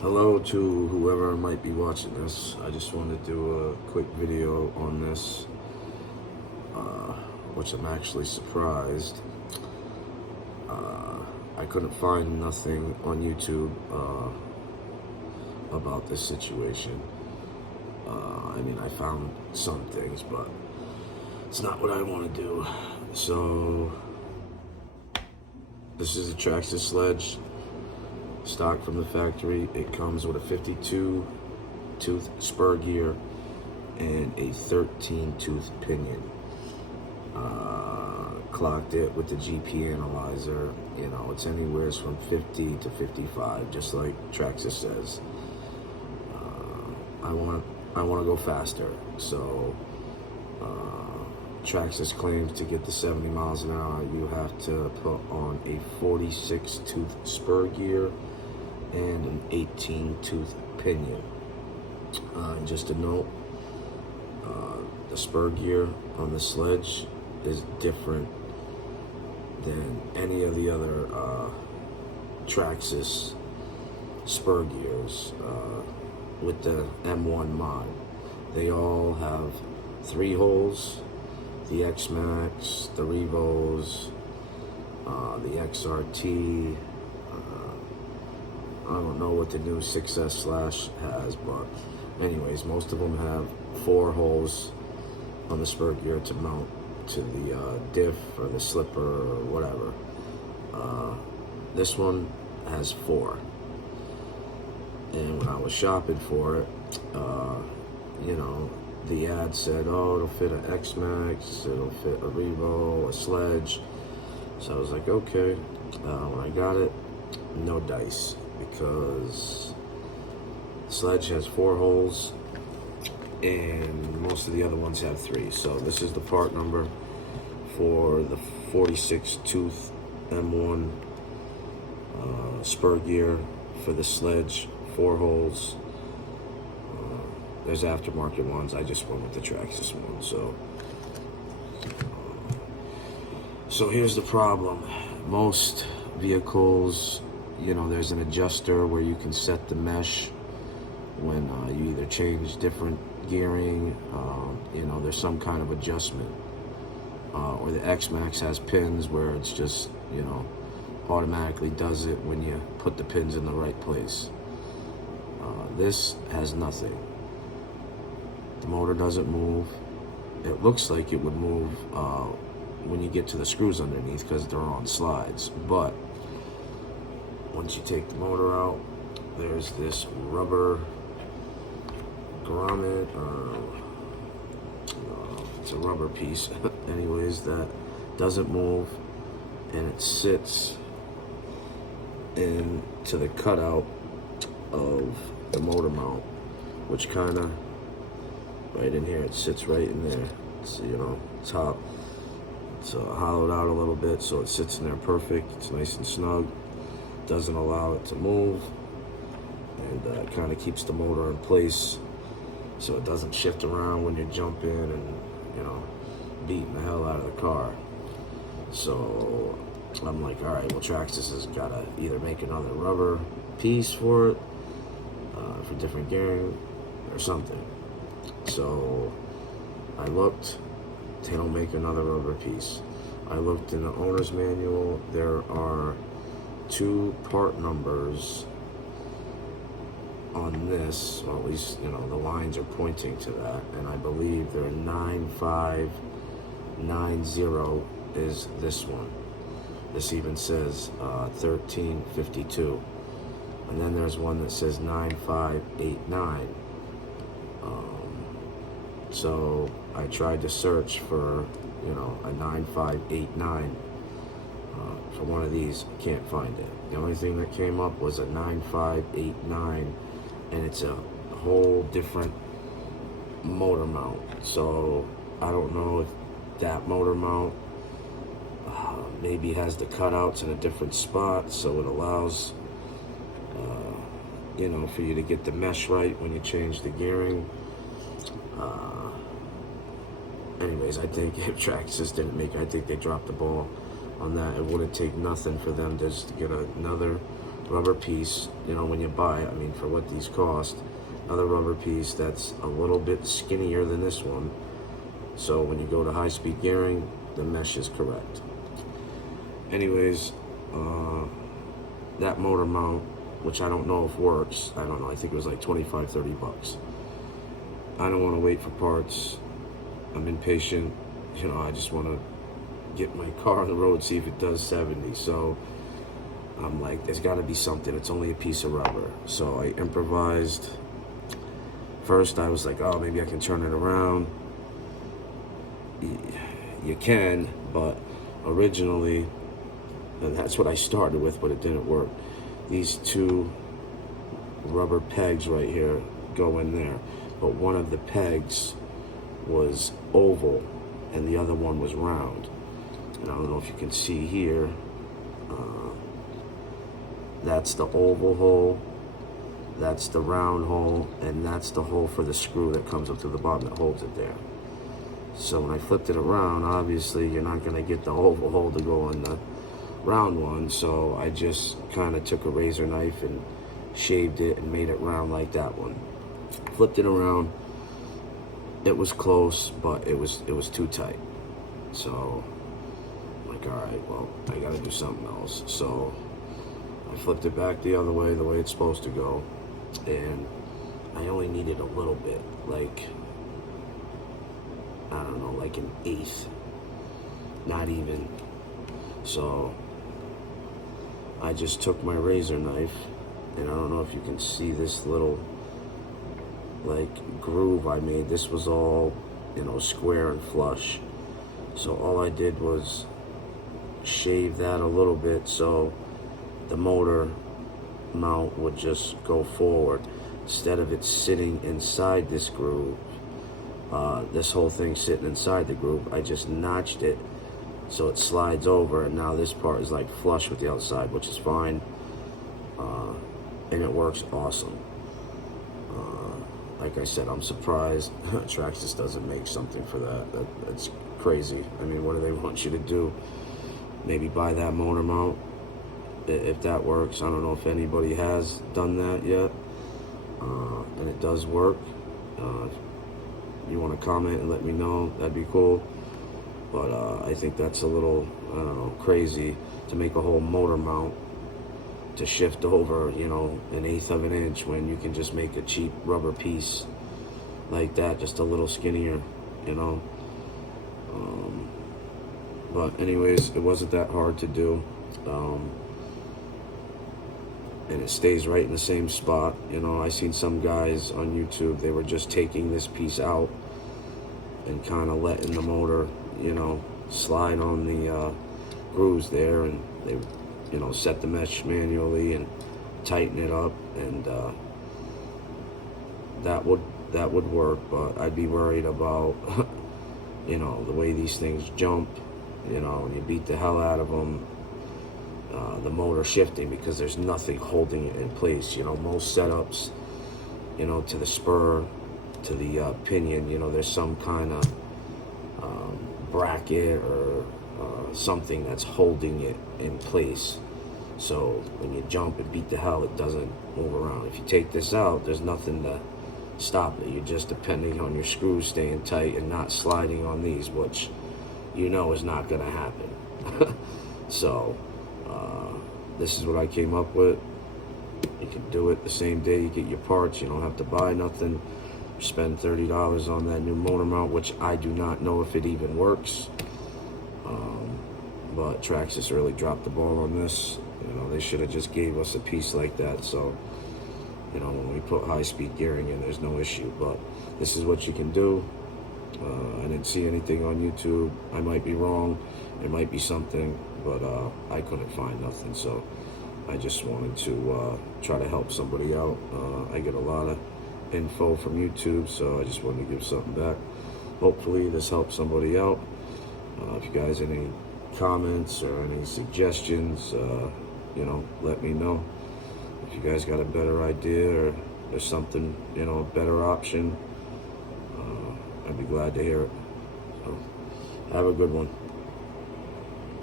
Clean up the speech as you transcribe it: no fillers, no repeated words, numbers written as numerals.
Hello to whoever might be watching this. I just wanted to do a quick video on this, which I'm actually surprised. I couldn't find nothing on YouTube about this situation. I mean, I found some things, but it's not what I want to do. So, this is a Traxxas sledge. Stock from the factory. It comes with a 52 tooth spur gear and a 13 tooth pinion. Clocked it with the GP analyzer. You know, it's anywhere from 50 to 55, just like Traxxas says. I want to go faster, so Traxxas claims to get to 70 miles an hour, you have to put on a 46 tooth spur gear and an 18 tooth pinion. And just a note, the spur gear on the sledge is different than any of the other Traxxas spur gears with the M1 mod. They all have 3 holes. The X-Max, the Revos, the XRT. I don't know what the new 6S Slash has, but anyways, most of them have 4 holes on the spur gear to mount to the diff or the slipper or whatever. This one has 4. And when I was shopping for it, you know, the ad said, oh, it'll fit an X-Max, it'll fit a Revo, a Sledge. So I was like, okay. When I got it, no dice, because the Sledge has 4 holes and most of the other ones have 3. So this is the part number for the 46 tooth M1 spur gear for the Sledge, 4 holes. There's aftermarket ones. I just went with the Traxxas one. So here's the problem. Most vehicles, you know, there's an adjuster where you can set the mesh when you either change different gearing. You know, there's some kind of adjustment. Or the X-Max has pins where it's just, you know, automatically does it when you put the pins in the right place. This has nothing. The motor doesn't move. It looks like it would move when you get to the screws underneath because they're on slides. But once you take the motor out, there's this rubber grommet, it's a rubber piece, anyways, that doesn't move, and it sits into the cutout of the motor mount, which kind of right in here, it sits right in there. It's, you know, top. It's hollowed out a little bit, so it sits in there perfect. It's nice and snug. Doesn't allow it to move, and kind of keeps the motor in place, so it doesn't shift around when you're jumping and, you know, beating the hell out of the car. So I'm like, all right, well, Traxxas has got to either make another rubber piece for it, for different gearing or something. So I looked, they don't make another rubber piece. I looked in the owner's manual, there are 2 part numbers on this, well, at least, you know, the lines are pointing to that, and I believe they're 9590 is this one. This even says 1352, and then there's one that says 9589. So I tried to search for, you know, a 9589 for one of these. Can't find it. The only thing that came up was a 9589, and it's a whole different motor mount. So I don't know if that motor mount maybe has the cutouts in a different spot, so it allows you know, for you to get the mesh right when you change the gearing. Anyways, I think if Traxxas didn't make it, I think they dropped the ball on that. It wouldn't take nothing for them just to get another rubber piece, you know, when you buy it. I mean, for what these cost, another rubber piece that's a little bit skinnier than this one. So when you go to high-speed gearing, the mesh is correct. Anyways, that motor mount, which I don't know if works, I don't know, I think it was like 25, 30 bucks. I don't want to wait for parts. I'm impatient. You know, I just want to get my car on the road, see if it does 70. So I'm like, there's got to be something. It's only a piece of rubber. So I improvised. First, I was like, oh, maybe I can turn it around. You can, but originally, and that's what I started with, but it didn't work. These two rubber pegs right here go in there, but one of the pegs was oval and the other one was round. And I don't know if you can see here, that's the oval hole, that's the round hole, and that's the hole for the screw that comes up to the bottom that holds it there. So when I flipped it around, obviously you're not going to get the oval hole to go on the round one, so I just kind of took a razor knife and shaved it and made it round like that one. Flipped it around. It was close, but it was too tight. So I'm like, all right, well, I got to do something else. So I flipped it back the other way, the way it's supposed to go, and I only needed a little bit, like, I don't know, like an eighth, not even. So I just took my razor knife, and I don't know if you can see this little like groove I made. This was all, you know, square and flush. So all I did was shave that a little bit so the motor mount would just go forward instead of it sitting inside this groove. This whole thing sitting inside the groove, I just notched it so it slides over, and now this part is like flush with the outside, which is fine, and it works awesome. Like I said, I'm surprised Traxxas doesn't make something for that. That's crazy. I mean, what do they want you to do? Maybe buy that motor mount, if that works. I don't know if anybody has done that yet, and it does work. You want to comment and let me know, that'd be cool. But I think that's a little, I don't know, crazy to make a whole motor mount to shift over, you know, 1/8 of an inch when you can just make a cheap rubber piece like that, just a little skinnier, you know. But anyways, it wasn't that hard to do, and it stays right in the same spot. You know, I seen some guys on YouTube, they were just taking this piece out and kind of letting the motor, you know, slide on the grooves there, and they, you know, set the mesh manually and tighten it up, and that would work. But I'd be worried about you know, the way these things jump, you know, and you beat the hell out of them, the motor shifting, because there's nothing holding it in place. You know, most setups, you know, to the spur, to the pinion, you know, there's some kind of bracket or something that's holding it in place. So when you jump and beat the hell, it doesn't move around. If you take this out, there's nothing to stop it. You're just depending on your screws staying tight and not sliding on these, which you know is not going to happen. So this is what I came up with. You can do it the same day you get your parts. You don't have to buy nothing. Spend $30 on that new motor mount, which I do not know if it even works. But Traxxas really dropped the ball on this. You know, they should have just gave us a piece like that. So, you know, when we put high-speed gearing in, there's no issue. But this is what you can do. I didn't see anything on YouTube. I might be wrong. There might be something, but I couldn't find nothing. So I just wanted to try to help somebody out. I get a lot of info from YouTube, so I just wanted to give something back. Hopefully this helps somebody out. If you guys have any comments or any suggestions, you know, let me know. If you guys got a better idea or there's something, you know, a better option, I'd be glad to hear it. So have a good one.